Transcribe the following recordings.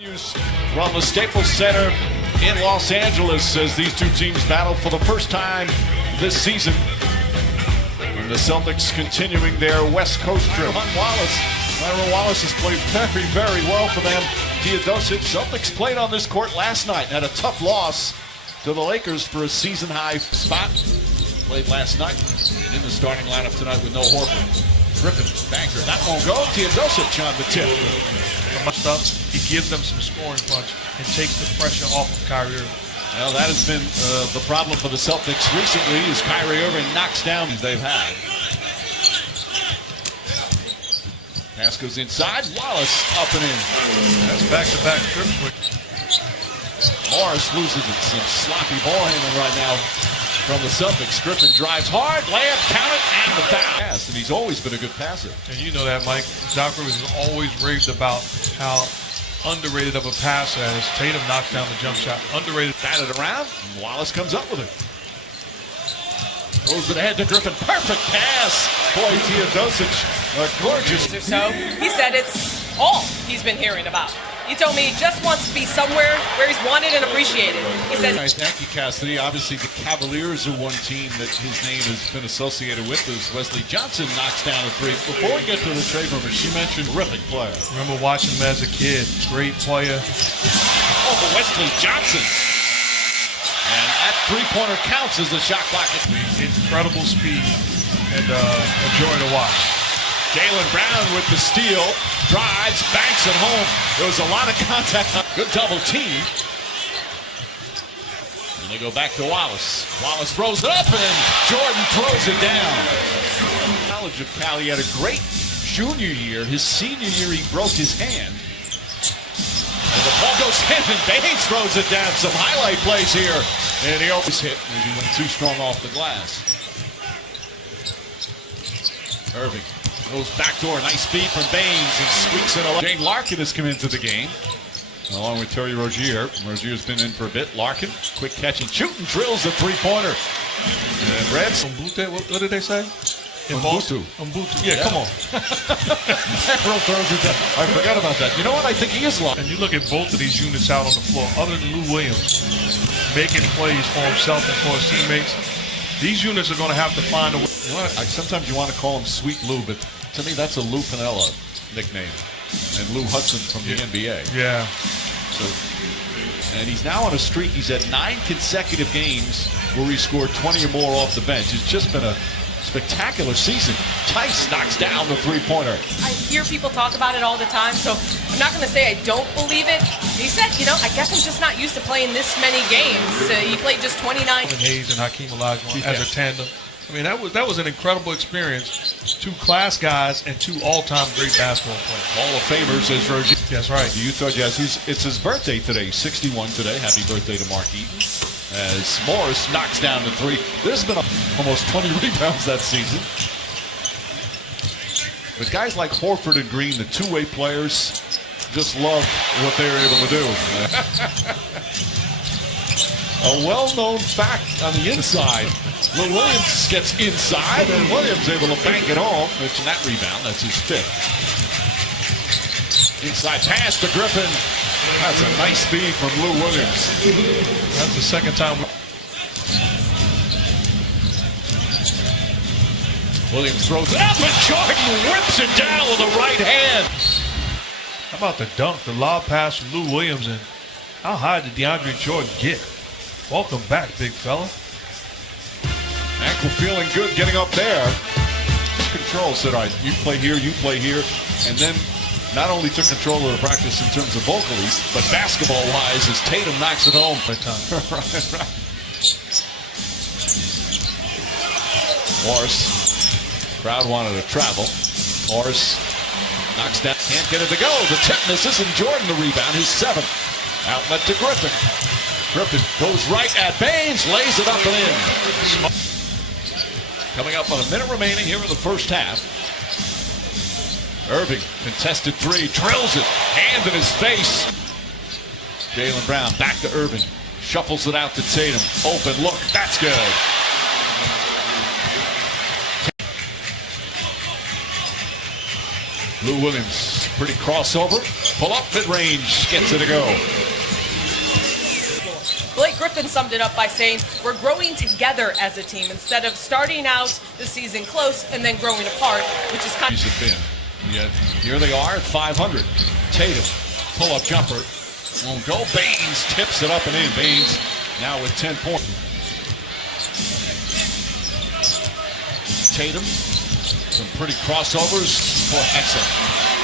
From the Staples Center in Los Angeles as these two teams battle for the first time this season. And the Celtics continuing their West Coast trip. Myron Wallace has played very, very well for them. Teodosic, Celtics played on this court last night and had a tough loss to the Lakers for a season-high spot. Played last night and in the starting lineup tonight with no Horford. Griffin, banker, that won't go. Teodosic on the tip. He gives them some scoring punch and takes the pressure off of Kyrie Irving. Well, that has been the problem for the Celtics recently as Kyrie Irving knocks down as they've had. Pass goes inside. Wallace up and in. That's back-to-back trips. Morris loses it. Some sloppy ball handling right now from the Celtics. Griffin drives hard. Layup, count it, and the foul. And he's always been a good passer. And you know that, Mike. Doc Rivers has always raved about how underrated of a passer as Tatum knocks down the jump shot. Underrated. Batted around. And Wallace comes up with it. Goes it ahead to Griffin. Perfect pass. Boy, Teodosic, gorgeous. So he said it's all he's been hearing about. He told me he just wants to be somewhere where he's wanted and appreciated. He says, thank you, Cassidy. Obviously, the Cavaliers are one team that his name has been associated with as Wesley Johnson knocks down a three. Before we get to the trade rumors, you mentioned terrific player. Remember watching him as a kid. Great player. Oh, but Wesley Johnson. And that three-pointer counts as the shot clock. Incredible speed and a joy to watch. Jaylen Brown with the steal, drives, banks it home. There was a lot of contact. Good double team. And they go back to Wallace. Wallace throws it up, and Jordan throws it down. College of Cali had a great junior year. His senior year, he broke his hand. And the ball goes in, and Baines throws it down. Some highlight plays here. And he always hit as he went too strong off the glass. Irving goes backdoor, nice feed from Baines and squeaks it away. Jane Larkin has come into the game, along with Terry Rozier. Rozier's been in for a bit. Larkin, quick catch and shoot and drills the three-pointer. And Reds. What did they say? Umbutu. Yeah, come on. Harold throws it down. I forgot about that. You know what? I think he is long. And you look at both of these units out on the floor, other than Lou Williams, making plays for himself and for his teammates. These units are going to have to find a way. Sometimes you want to call him Sweet Lou, but to me that's a Lou Pinella nickname. And Lou Hudson from the NBA. Yeah. So, and he's now on a streak. He's had 9 consecutive games where he scored 20 or more off the bench. It's just been a spectacular season. Tice knocks down the three-pointer. I hear people talk about it all the time, so I'm not going to say I don't believe it. He said, I guess I'm just not used to playing this many games. He played just 29. Hayes and Hakeem Olajuwon as a tandem. I mean, that was an incredible experience. 2 class guys and 2 all-time great basketball players. Hall of Famers as Rozier. That's right. The Utah Jazz. It's his birthday today. 61 today. Happy birthday to Mark Eaton. As Morris knocks down the three. There's been almost 20 rebounds that season. But guys like Horford and Green, the two-way players, just love what they were able to do. A well-known fact on the inside. Lou Williams gets inside, and Williams able to bank it home. It's that rebound. That's his 5th. Inside pass to Griffin. That's a nice feed from Lou Williams. That's the second time. Williams throws it up, and Jordan whips it down with the right hand. How about the dunk, the lob pass from Lou Williams, and how high did DeAndre Jordan get? Welcome back, big fella. Ankle feeling good getting up there. Control said, all right, you play here, and then not only took control of the practice in terms of vocally, but basketball-wise as Tatum knocks it home. Right. Morris, crowd wanted to travel. Morris knocks down, can't get it to go. The tip misses, and Jordan the rebound, his 7th. Outlet to Griffin. Griffin goes right at Baines, lays it up and in. Coming up on a minute remaining here in the first half. Irving, contested 3, drills it, hand in his face. Jaylen Brown back to Irving, shuffles it out to Tatum. Open look, that's good. Lou Williams, pretty crossover. Pull up mid-range, gets it to go. Blake Griffin summed it up by saying, we're growing together as a team instead of starting out the season close and then growing apart, which is kind of... Yet here they are at 500. Tatum, pull-up jumper. Won't go. Baines tips it up and in. Baines now with 10 points. Tatum, some pretty crossovers. Boy,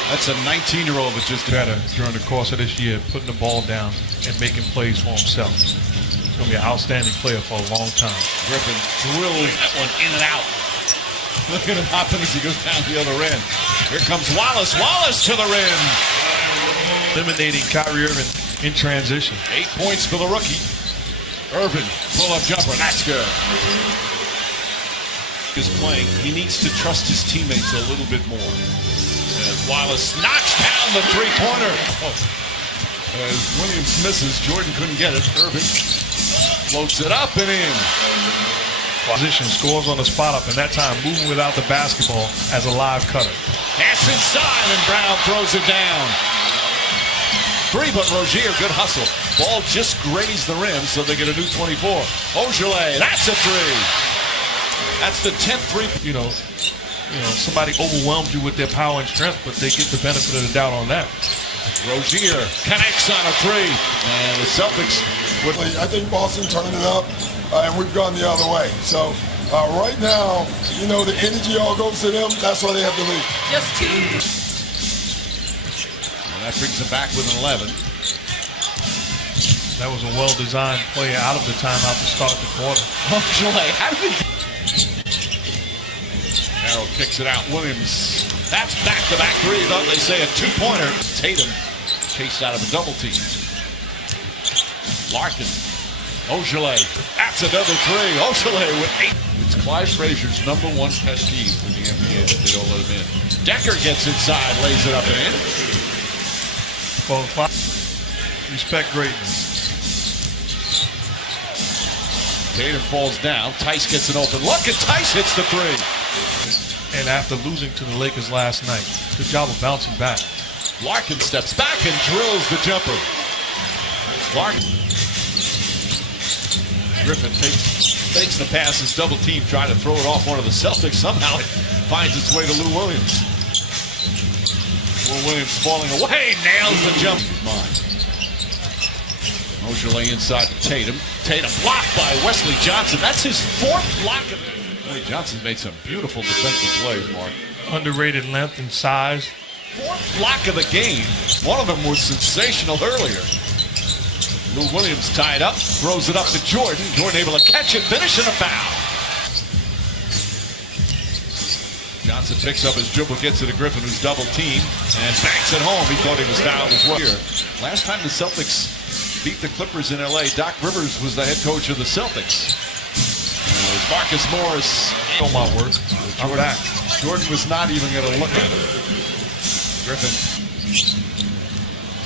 that's a 19-year-old that just better during the course of this year, putting the ball down and making plays for himself. He's going to be an outstanding player for a long time. Griffin drilling that one in and out. Look at what happens as he goes down the other end. Here comes Wallace. Wallace to the rim. Eliminating Kyrie Irving in transition. 8 points for the rookie. Irving, pull-up jumper. That's good. Is playing. He needs to trust his teammates a little bit more. As Wallace knocks down the three-pointer. As Williams misses, Jordan couldn't get it. Irving floats it up and in. Position, scores on the spot up, and that time moving without the basketball as a live cutter. Pass inside, and Brown throws it down. Three, but Rozier, good hustle. Ball just grazed the rim, so they get a new 24. Ogilvy, that's a three. That's the 10th three. You know, somebody overwhelmed you with their power and strength, but they get the benefit of the doubt on that. Rozier connects on a three, and the Celtics would... I think Boston turned it up, and we've gone the other way. So right now, the energy all goes to them. That's why they have the lead. Just two. And that brings them back with an 11. That was a well-designed play out of the timeout to start the quarter. Ogilvy, how did he... Harrell kicks it out. Williams. That's back-to-back three. Though they say a two-pointer. Tatum chased out of a double team. Larkin. Ogilvy. That's another three. Ogilvy with 8. It's Clyde Frazier's #1 pet peeve in the NBA that they don't let him in. Decker gets inside, lays it up and in. Well, respect greatness. Tatum falls down. Tice gets an open look, and Tice hits the three. And after losing to the Lakers last night, good job of bouncing back. Larkin steps back and drills the jumper. Larkin. Griffin fakes the pass as double team, trying to throw it off one of the Celtics. Somehow it finds its way to Lou Williams. Lou Williams falling away, nails the jump. Ogilvy inside to Tatum. Tatum blocked by Wesley Johnson. That's his 4th block of it. Wesley Johnson made some beautiful defensive plays, Mark. Underrated length and size. 4th block of the game. One of them was sensational earlier. Lou Williams tied up, throws it up to Jordan. Jordan able to catch it, finish, and a foul. Johnson picks up his dribble, gets it to Griffin, who's double teamed, and banks it home. He thought he was fouled as well. Last time the Celtics beat the Clippers in L.A., Doc Rivers was the head coach of the Celtics. Marcus Morris. Oh my word. I'm back. Jordan was not even going to look at him. Griffin.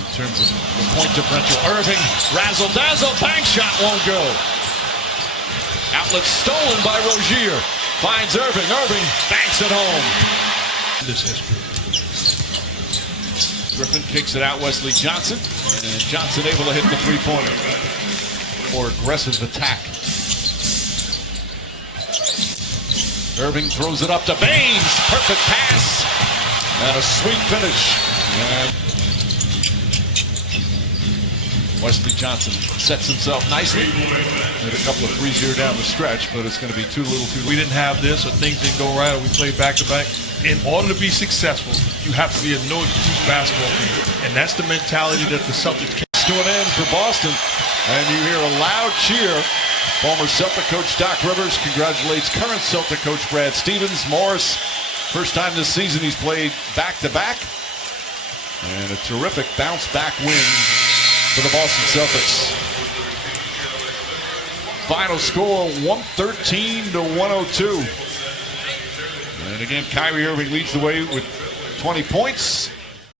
In terms of the point differential, Irving, razzle-dazzle, bank shot won't go. Outlet stolen by Rozier. Finds Irving. Irving banks it home. This history. Griffin kicks it out. Wesley Johnson. And Johnson able to hit the three-pointer. More aggressive attack. Irving throws it up to Baines. Perfect pass. And a sweet finish. And Wesley Johnson sets himself nicely. Made a couple of threes here down the stretch, but it's going to be too little too late. We didn't have this, or things didn't go right, or we played back-to-back. In order to be successful, you have to be a no-excuse basketball team. And that's the mentality that the Celtics can. To an end for Boston. And you hear a loud cheer. Former Celtic coach Doc Rivers congratulates current Celtic coach Brad Stevens. Morris, first time this season he's played back-to-back. And a terrific bounce-back win for the Boston Celtics. Final score 113-102. And again, Kyrie Irving leads the way with 20 points.